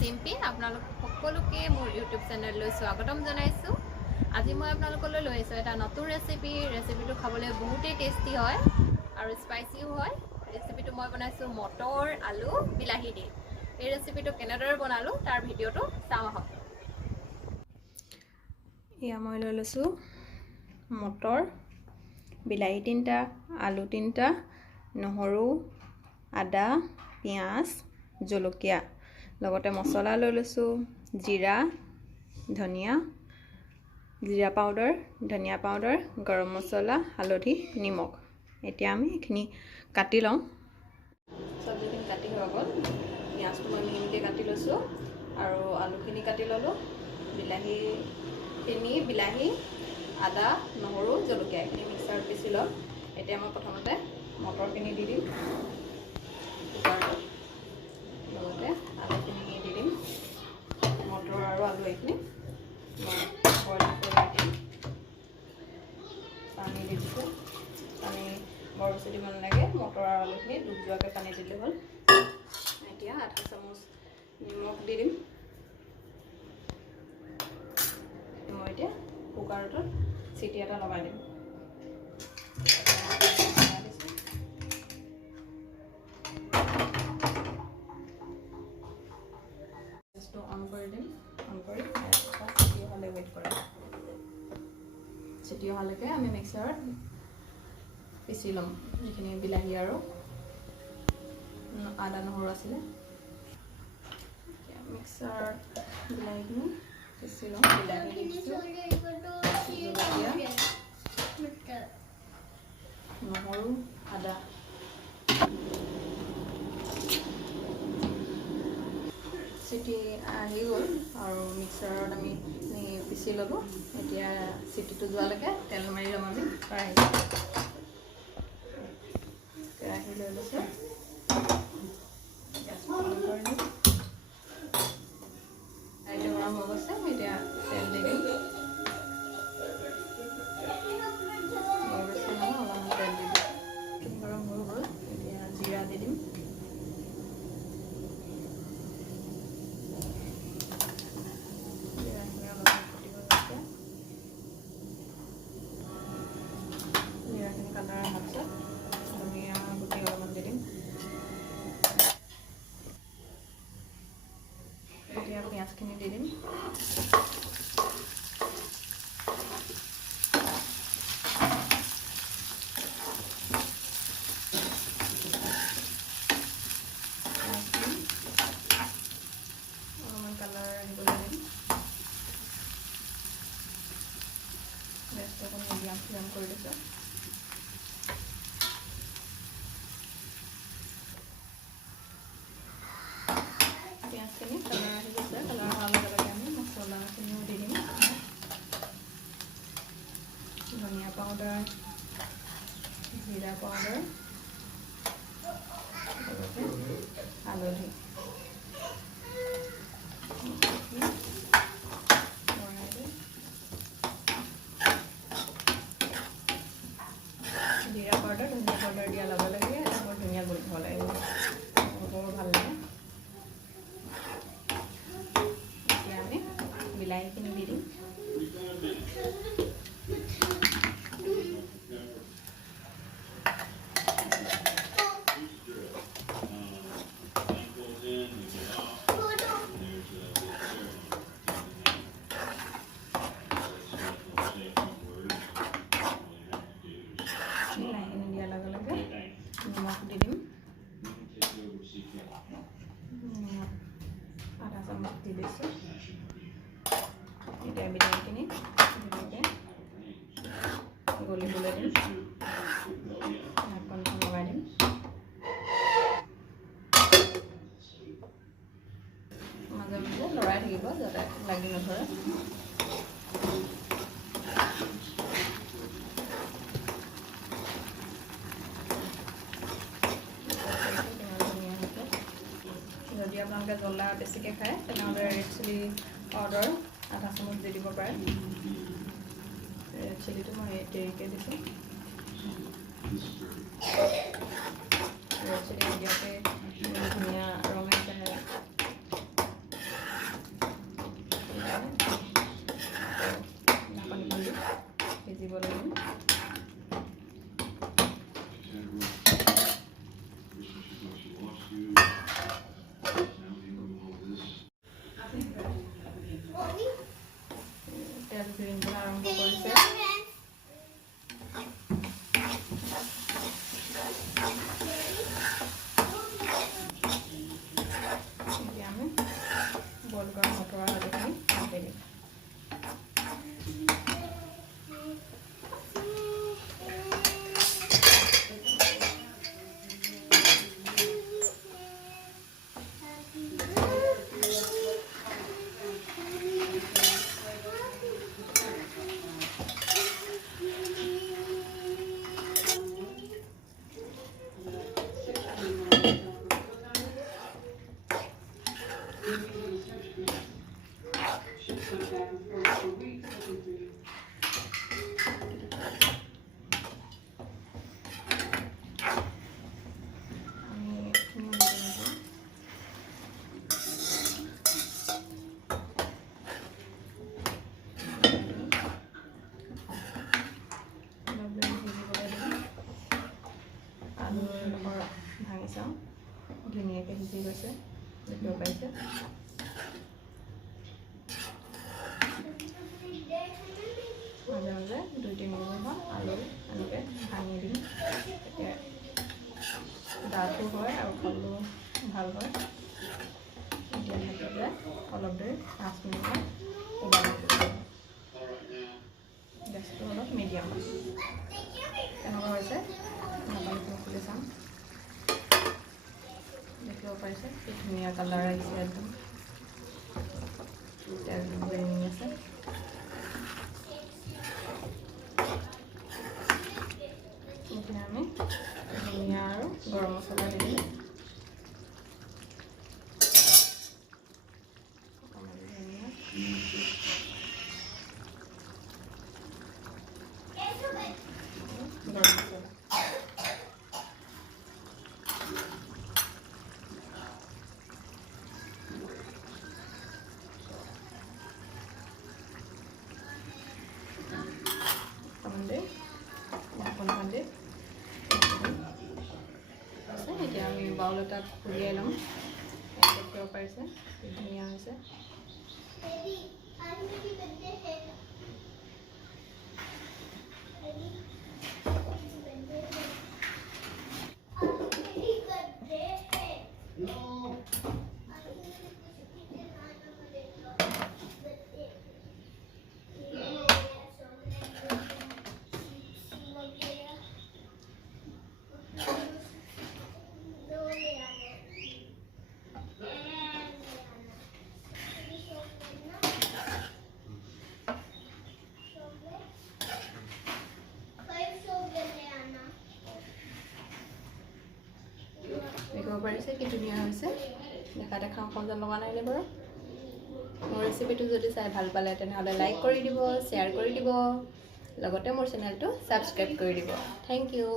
চিম্পি আপোনালোক সকলোকে মোৰ ইউটিউব চেনেললৈ স্বাগতম জনাইছোঁ। আজি মই আপোনালোকলৈ লৈ আহিছোঁ এটা নতুন ৰেচিপিটো খাবলৈ বহুতেই টেষ্টি হয় আৰু স্পাইচিও হয়। ৰেচিপিটো মই বনাইছোঁ মটৰ আলু বিলাহী দি। এই ৰেচিপিটো কেনেদৰে বনালোঁ তাৰ ভিডিঅ'টো চাওঁ আহক। এয়া মই লৈ লৈছোঁ মটৰ, বিলাহী 3টা, আলু 3টা, নহৰু, আদা, পিঁয়াজ, জলকীয়া, লগতে মছলা লৈ লৈছোঁ জিৰা, জিৰা পাউডাৰ, ধনিয়া পাউডাৰ, গৰম মছলা, হালধি, নিমখ। এতিয়া আমি এইখিনি কাটি লওঁ। চব্জিখিনি কাটি হৈ গ'ল। পিঁয়াজটো মই মিহিকৈ কাটি লৈছোঁ আৰু আলুখিনি কাটি ল'লোঁ। বিলাহী, আদা, নহৰু, জলকীয়া এইখিনি মিক্সাৰত পিচি ল'ম। এতিয়া মই প্ৰথমতে মটৰখিনি দি দিম কুকাৰটোত, লগতে আলুখিনি দি দিম। মটৰ আৰু আলু এইখিনি মই বইল কৰি দিম। পানী দি দিছোঁ। পানী বৰ বেছি দিব নালাগে, মটৰ আৰু আলুখিনি ডুব যোৱাকৈ পানী দিলে হ'ল। এতিয়া আধা চামুচ নিমখ দি দিম। মই এতিয়া কুকাৰটোত চিটি এটা লগাই দিম। গেছটো অন কৰি দিম। অন কৰি চিটি অহালৈ ৱেইট কৰিম। চিটি অহালৈকে আমি মিক্সাৰত পিচি ল'ম যিখিনি বিলাহী আৰু আদা নহৰু আছিলে। মিক্সাৰত বিলাহীখিনি পিচি ল'ম। বিলাহী দিছোঁ, জলকীয়া, নহৰু, আদা। চিটি আহি গ'ল আৰু মিক্সাৰত আমি পিচি ল'লোঁ। এতিয়া চিটিটো যোৱালৈকে তেল মাৰি ল'ম আমি কেৰাহী লৈ লৈছোঁ। গেছটো অন কৰি দিম। কাইলৈ গৰম হৈ গৈছে। এতিয়া তেল দি দিম। বৰ বেছি নহয়, অলপমান তেল দি দিম। গৰম হৈ গ'ল। এতিয়া জিৰা দি দিম। জিৰাখিনি অলপমান ফুটিব লৈছে। জিৰাখিনি কালাৰ অহাৰ পিছত ধনিয়া গুটি অলপমান দি দিম। এতিয়া পিঁয়াজখিনি দি দিম। অলপমান কালাৰ দিবলৈ দিম। গেছটো অকণ মিডিয়াম কৰি দিছোঁ। পিঁয়াজখিনি কালাৰ আহি গৈছে। কালাৰ অহাৰ লগে লগে আমি মছলাখিনিও দি দিম। ধনিয়া পাউডাৰ, জিৰা পাউডাৰ, লগতে হালধি। জিৰা পাউডাৰ, ধনিয়া পাউডাৰ দিয়াৰ লগে লগে বৰ ধুনীয়া গোন্ধ লাগিব, বৰ ভাল লাগে। এতিয়া আমি বিলাহীখিনি দি দিম। বিলাহীখিনি দিয়াৰ লগে লগে নিমখ দি দিম। নিমখ আধা চামুচ দি দিছোঁ। এতিয়া বিলাহীখিনি ধুনীয়াকৈ গলিবলৈ দিম। ঢাকনখন লগাই দিম। মাজে মাজে লৰাই থাকিব যাতে লাগি নধৰে। যদি আপোনালোকে জ্বলা বেছিকৈ খায় তেনেহ'লে ৰেড চিলি পাউডাৰ আধা চামুচ দি দিব পাৰে। ৰেড চিলিটো মই দেৰিকৈ দিছোঁ। ৰেড চিলি নিদিয়াকৈ ধুনীয়া ৰং আহিছে। চাওঁ ধুনীয়াকৈ সিজি গৈছে দেখিব পাইছে মাজে মাজে 2-3 মিনিটমান আলু এনেকৈ ভাঙি দিম তেতিয়া ডাঠো হয় আৰু খাবলৈও ভাল হয় এতিয়া থাকিলে অলপ দেৰি 5 মিনিটমান উবালিব গেছটো অলপ মিডিয়াম কেনেকুৱা হৈছে মোবাইলটো খুলি চাম দেখিব পাৰিছে কি ধুনীয়া কালাৰ আহিছে একদম তেল বেঙি আছে এতিয়া আমি ধনিয়া আৰু গৰম মছলা দি দিম গৰম মছলা এতিয়া আমি বাউল এটাত উলিয়াই ল'ম দেখিব পাৰিছে ধুনীয়া হৈছে দেখিব পাৰিছে কি ধুনীয়া হৈছে দেখাতে খাওঁ খাওঁ যেন লগা নাইনে বাৰু মোৰ ৰেচিপিটো যদি চাই ভাল পালে তেনেহ'লে লাইক কৰি দিব শ্বেয়াৰ কৰি দিব লগতে মোৰ চেনেলটো ছাবস্ক্ৰাইব কৰি দিব থেংক ইউ